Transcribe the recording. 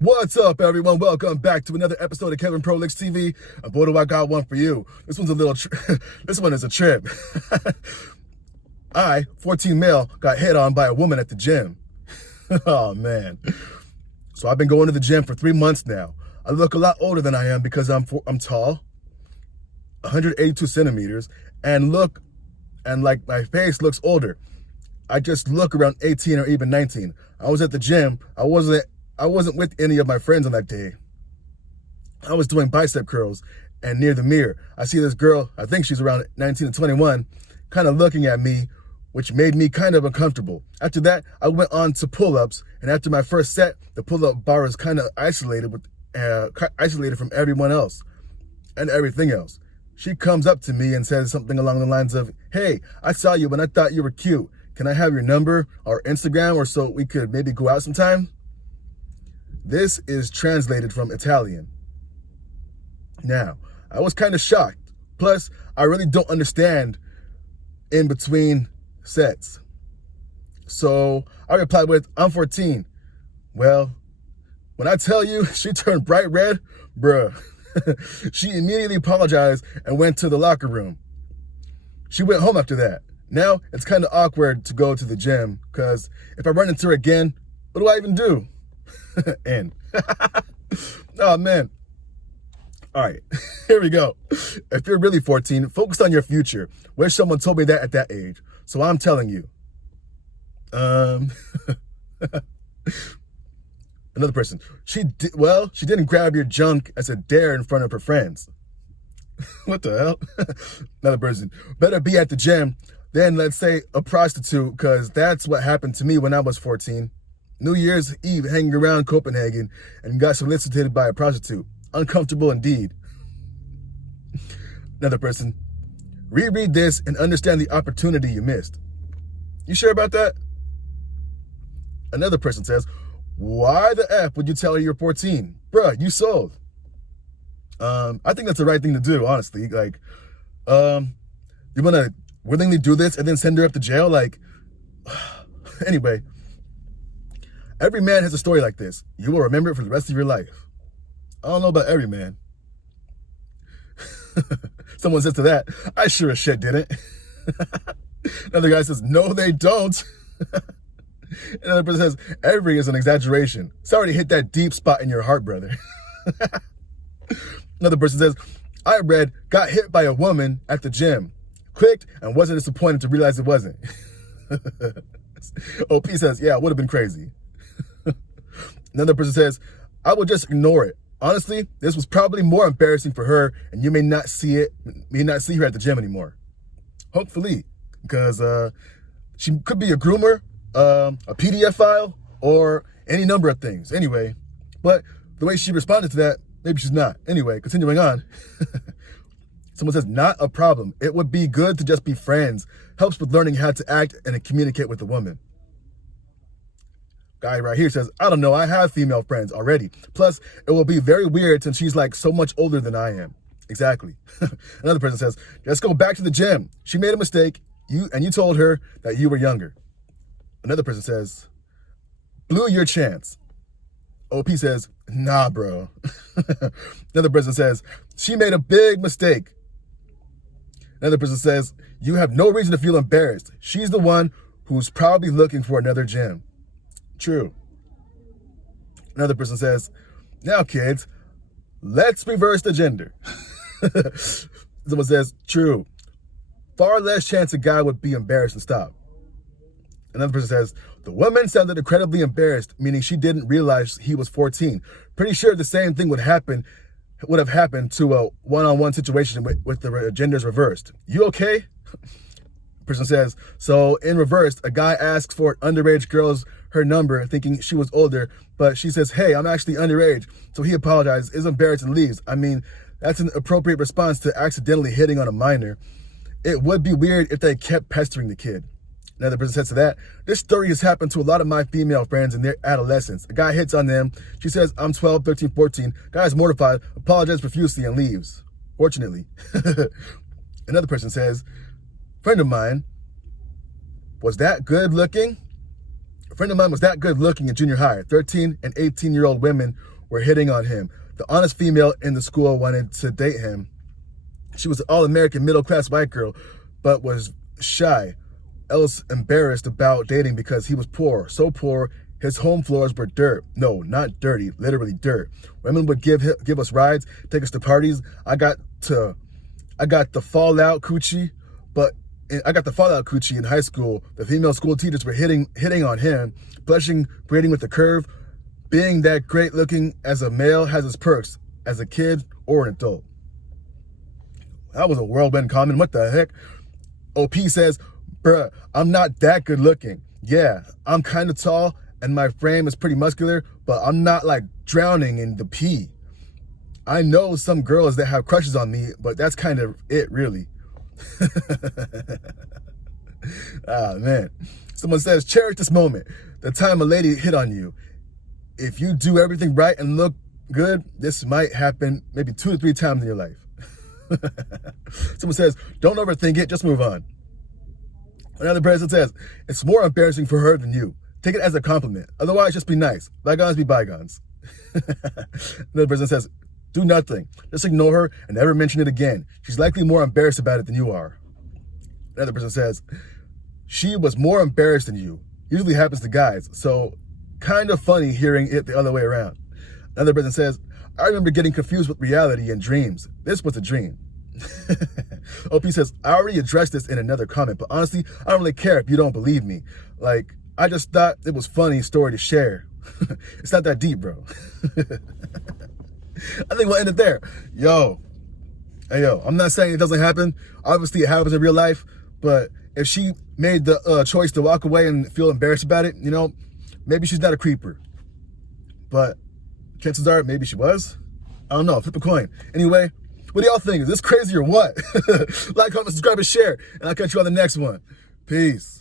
What's up, everyone? Welcome back to another episode of Kevin Prolix TV. And boy, do I got one for you. This one's a little, this one is a trip. I, 14 male, got hit on by a woman at the gym. Oh, man. So I've been going to the gym for 3 months now. I look a lot older than I am because I'm tall, 182 centimeters, and like my face looks older. I just look around 18 or even 19. I was at the gym. I wasn't with any of my friends on that day. I was doing bicep curls, and near the mirror, I see this girl, I think she's around 19 to 21, kind of looking at me, which made me kind of uncomfortable. After that, I went on to pull-ups, and after my first set, the pull-up bar was kind of isolated from everyone else and everything else. She comes up to me and says something along the lines of, "Hey, I saw you and I thought you were cute. Can I have your number or Instagram or so we could maybe go out sometime?" This is translated from Italian. Now, I was kind of shocked. Plus, I really don't understand in between sets. So I replied with, "I'm 14. Well, when I tell you she turned bright red, bruh. She immediately apologized and went to the locker room. She went home after that. Now, it's kind of awkward to go to the gym because if I run into her again, what do I even do?" And oh, man. All right, here we go. If you're really 14, focus on your future. Wish someone told me that at that age. So I'm telling you. Another person. She didn't grab your junk as a dare in front of her friends. What the hell? Another person. Better be at the gym than, let's say, a prostitute, because that's what happened to me when I was 14. New Year's Eve hanging around Copenhagen and got solicited by a prostitute. Uncomfortable indeed. Another person. Reread this and understand the opportunity you missed. You sure about that? Another person says, "Why the F would you tell her you're 14? Bruh, you sold." I think that's the right thing to do, honestly. Like, you want to willingly do this and then send her up to jail? Like, anyway. Every man has a story like this. You will remember it for the rest of your life. I don't know about every man. Someone says to that, "I sure as shit didn't." Another guy says, "No, they don't." Another person says, "Every is an exaggeration. Sorry to hit that deep spot in your heart, brother." Another person says, "I read, got hit by a woman at the gym. Clicked and wasn't disappointed to realize it wasn't." OP says, "Yeah, it would have been crazy." Another person says, "I will just ignore it. Honestly, this was probably more embarrassing for her, and you may not see her at the gym anymore." Hopefully, because she could be a groomer, a PDF file, or any number of things. Anyway, but the way she responded to that, maybe she's not. Anyway, continuing on. Someone says, "Not a problem. It would be good to just be friends. Helps with learning how to act and communicate with a woman." Guy right here says, "I don't know, I have female friends already. Plus, it will be very weird since she's like so much older than I am." Exactly. Another person says, "Let's go back to the gym. She made a mistake, you told her that you were younger." Another person says, "Blew your chance." OP says, "Nah, bro." Another person says, "She made a big mistake." Another person says, "You have no reason to feel embarrassed. She's the one who's probably looking for another gym." True. Another person says, "Now, kids, let's reverse the gender." Someone says, "True. Far less chance a guy would be embarrassed and stop." Another person says, "The woman sounded incredibly embarrassed, meaning she didn't realize he was 14. Pretty sure the same thing would have happened to a one-on-one situation with the genders reversed. You okay?" Person says, "So in reverse, a guy asks for an underage girl's her number thinking she was older, but she says, 'Hey, I'm actually underage.' So he apologizes, is embarrassed, and leaves. I mean, that's an appropriate response to accidentally hitting on a minor. It would be weird if they kept pestering the kid." Another person says to that, "This story has happened to a lot of my female friends in their adolescence. A guy hits on them. She says, 'I'm 12, 13, 14. Guy's mortified, apologizes profusely, and leaves. Fortunately." Another person says, "Friend of mine, was that good looking? friend of mine was that good looking in junior high. 13 and 18-year-old women were hitting on him. The honest female in the school wanted to date him. She was an all-American middle-class white girl, but was shy, else embarrassed about dating because he was poor. So poor, his home floors were dirt. No, not dirty, literally dirt. Women would give us rides, take us to parties. I got the fallout coochie, but I got the fallout coochie in high school. The female school teachers were hitting on him, blushing, braiding with the curve. Being that great looking as a male has its perks, as a kid or an adult. That was a whirlwind comment. What the heck? OP says, bruh, I'm not that good looking. Yeah, I'm kind of tall and my frame is pretty muscular, but I'm not like drowning in the pee. I know some girls that have crushes on me, but that's kind of it, really. Ah, man. Someone says, cherish this moment, the time a lady hit on you. If you do everything right and look good, this might happen maybe 2 to 3 times in your life. Someone says, don't overthink it, just move on. Another person says, it's more embarrassing for her than you. Take it as a compliment. Otherwise, just be nice. Bygones be bygones. Another person says, do nothing. Just ignore her and never mention it again. She's likely more embarrassed about it than you are. Another person says, she was more embarrassed than you. Usually happens to guys, so kind of funny hearing it the other way around. Another person says, I remember getting confused with reality and dreams. This was a dream. OP says, I already addressed this in another comment, but honestly, I don't really care if you don't believe me. Like, I just thought it was a funny story to share. It's not that deep, bro. I think we'll end it there. Yo, I'm not saying it doesn't happen. Obviously, it happens in real life, but if she made the choice to walk away and feel embarrassed about it, you know, maybe she's not a creeper. But chances are, maybe she was. I don't know. Flip a coin. Anyway, what do y'all think? Is this crazy or what? Like, comment, subscribe, and share. And I'll catch you on the next one. Peace.